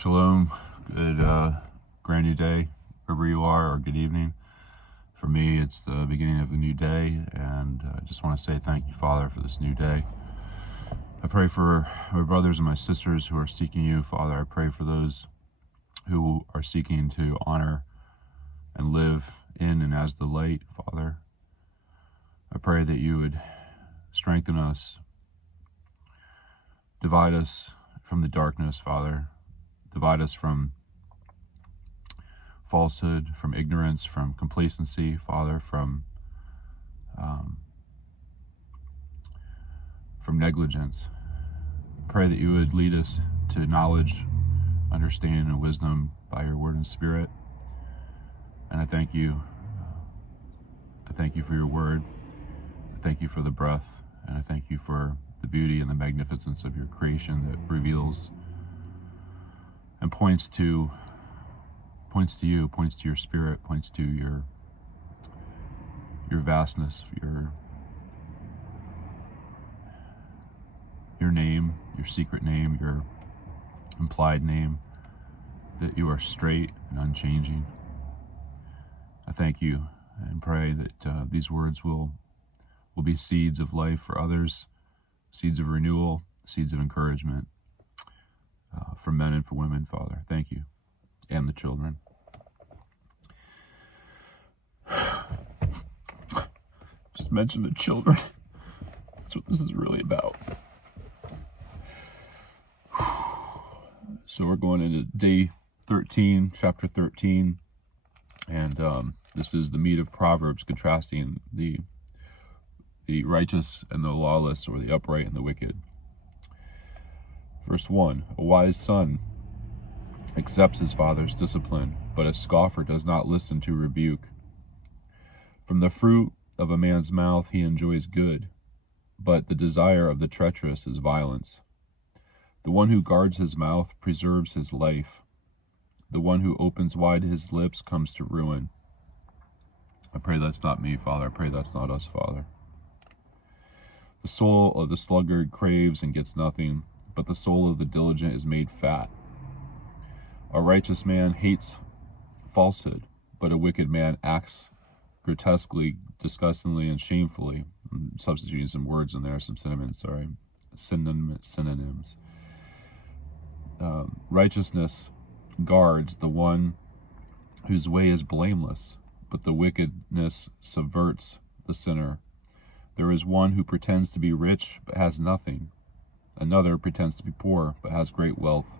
Shalom, good grand new day, wherever you are, or good evening. For me, it's the beginning of a new day, and I just want to say thank you, Father, for this new day. I pray for my brothers and my sisters who are seeking you, Father. I pray for those who are seeking to honor and live in and as the light, Father. I pray that you would strengthen us, divide us from the darkness, Father. Divide us from falsehood, from ignorance, from complacency, Father, from negligence. Pray that you would lead us to knowledge, understanding, and wisdom by your word and spirit. And I thank you. I thank you for your word. I thank you for the breath, and I thank you for the beauty and the magnificence of your creation that reveals and points to you, points to your spirit, points to your vastness, your name, your secret name, your implied name, that you are straight and unchanging. I thank you and pray that these words will be seeds of life for others, seeds of renewal, seeds of encouragement for men and for women, Father. Thank you. And the children. Just mention the children. That's what this is really about. So we're going into day 13, chapter 13, and this is the meat of Proverbs, contrasting the righteous and the lawless, or the upright and the wicked. Verse 1, a wise son accepts his father's discipline, but a scoffer does not listen to rebuke. From the fruit of a man's mouth he enjoys good, but the desire of the treacherous is violence. The one who guards his mouth preserves his life. The one who opens wide his lips comes to ruin. I pray that's not me, Father. I pray that's not us, Father. The soul of the sluggard craves and gets nothing, but the soul of the diligent is made fat. A righteous man hates falsehood, but a wicked man acts grotesquely, disgustingly, and shamefully. I'm substituting some words in there, some synonyms. Righteousness guards the one whose way is blameless, but the wickedness subverts the sinner. There is one who pretends to be rich, but has nothing. Another pretends to be poor, but has great wealth.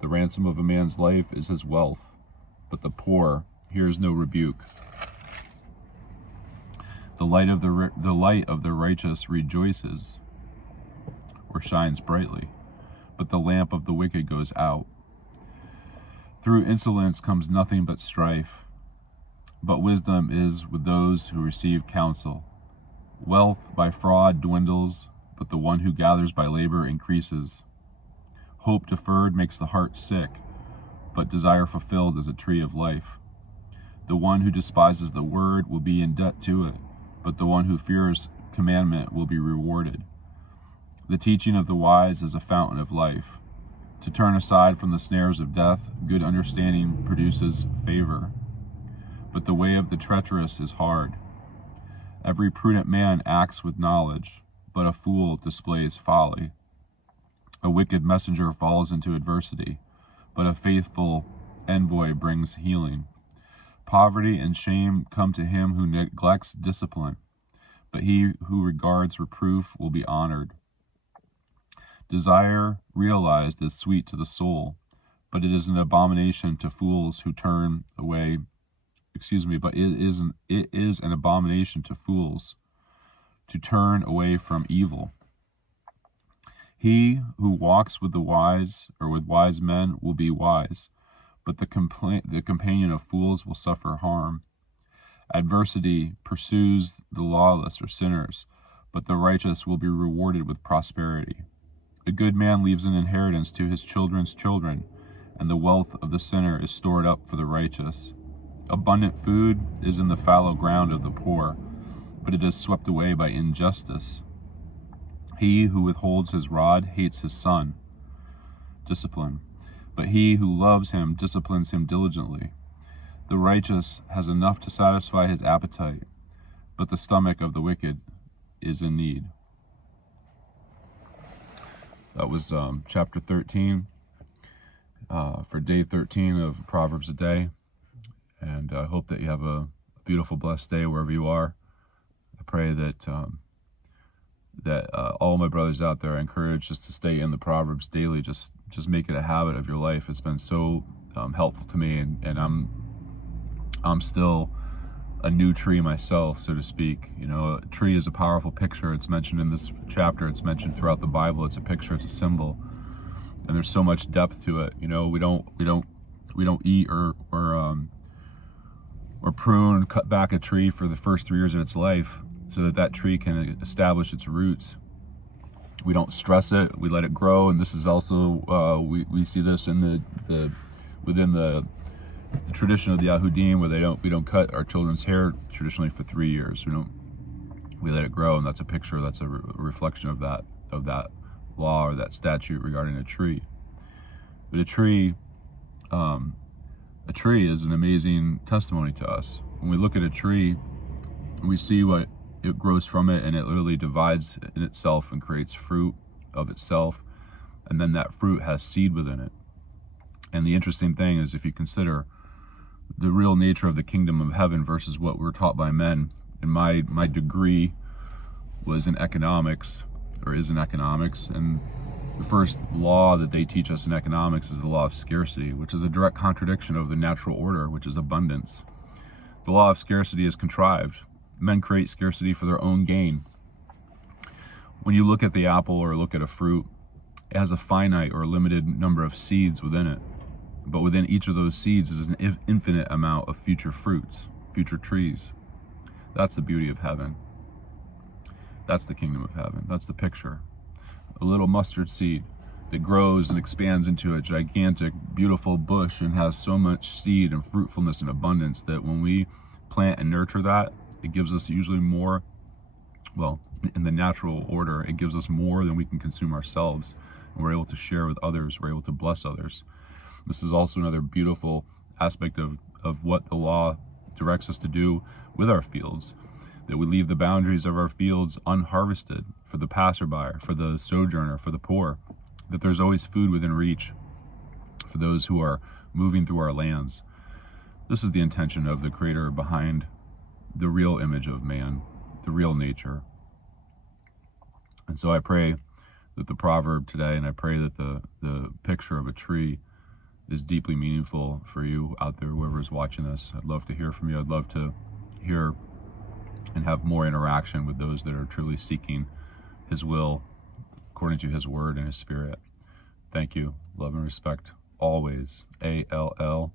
The ransom of a man's life is his wealth, but the poor hears no rebuke. The light of the righteous rejoices, or shines brightly, but the lamp of the wicked goes out. Through insolence comes nothing but strife, but wisdom is with those who receive counsel. Wealth by fraud dwindles, but the one who gathers by labor increases. Hope deferred makes the heart sick, but desire fulfilled is a tree of life. The one who despises the word will be in debt to it, but the one who fears commandment will be rewarded. The teaching of the wise is a fountain of life. To turn aside from the snares of death, good understanding produces favor. But the way of the treacherous is hard. Every prudent man acts with knowledge, but a fool displays folly. A wicked messenger falls into adversity, but a faithful envoy brings healing. Poverty and shame come to him who neglects discipline, but he who regards reproof will be honored. Desire realized is sweet to the soul, but it is an abomination to fools who turn away. But it is an abomination to fools to turn away from evil. He who walks with the wise, or with wise men, will be wise, but the companion of fools will suffer harm. Adversity pursues the lawless, or sinners, but the righteous will be rewarded with prosperity. A good man leaves an inheritance to his children's children, and the wealth of the sinner is stored up for the righteous. Abundant food is in the fallow ground of the poor, but it is swept away by injustice. He who withholds his rod hates his son. Discipline. but he who loves him disciplines him diligently. The righteous has enough to satisfy his appetite, but the stomach of the wicked is in need. That was chapter 13 for day 13 of Proverbs a Day. And I hope that you have a beautiful, blessed day wherever you are. I pray that all my brothers out there are encouraged just to stay in the Proverbs daily. Just make it a habit of your life. It's been so helpful to me, and I'm still a new tree myself, so to speak. You know, a tree is a powerful picture. It's mentioned in this chapter. It's mentioned throughout the Bible. It's a picture. It's a symbol, and there's so much depth to it. You know, we don't eat or prune and cut back a tree for the first 3 years of its life so that tree can establish its roots. We don't stress it. We let it grow, and this is also we see this in within the tradition of the Yahudim, where we don't cut our children's hair traditionally for 3 years. We let it grow, and that's a picture. That's a reflection of that law or that statute regarding a tree. But a tree is an amazing testimony to us. When we look at a tree, we see what it grows from it, and it literally divides in itself and creates fruit of itself, and then that fruit has seed within it. And the interesting thing is, if you consider the real nature of the kingdom of heaven versus what we're taught by men, and my degree was in economics, or is in economics, and the first law that they teach us in economics is the law of scarcity, which is a direct contradiction of the natural order, which is abundance. The law of scarcity is contrived. Men create scarcity for their own gain. When you look at the apple or look at a fruit, it has a finite or limited number of seeds within it. But within each of those seeds is an infinite amount of future fruits, future trees. That's the beauty of heaven. That's the kingdom of heaven. That's the picture. A little mustard seed that grows and expands into a gigantic, beautiful bush and has so much seed and fruitfulness and abundance that when we plant and nurture that, it gives us usually more. Well, in the natural order, it gives us more than we can consume ourselves, and we're able to share with others. We're able to bless others. This is also another beautiful aspect of what the law directs us to do with our fields, that we leave the boundaries of our fields unharvested for the passerby, for the sojourner, for the poor, that there's always food within reach for those who are moving through our lands. This is the intention of the Creator behind the real image of man, the real nature. And so I pray that the proverb today, and I pray that the picture of a tree is deeply meaningful for you out there, whoever's watching this. I'd love to hear from you. I'd love to hear and have more interaction with those that are truly seeking His will according to His word and His Spirit. Thank you. Love and respect always. ALL-WAYS.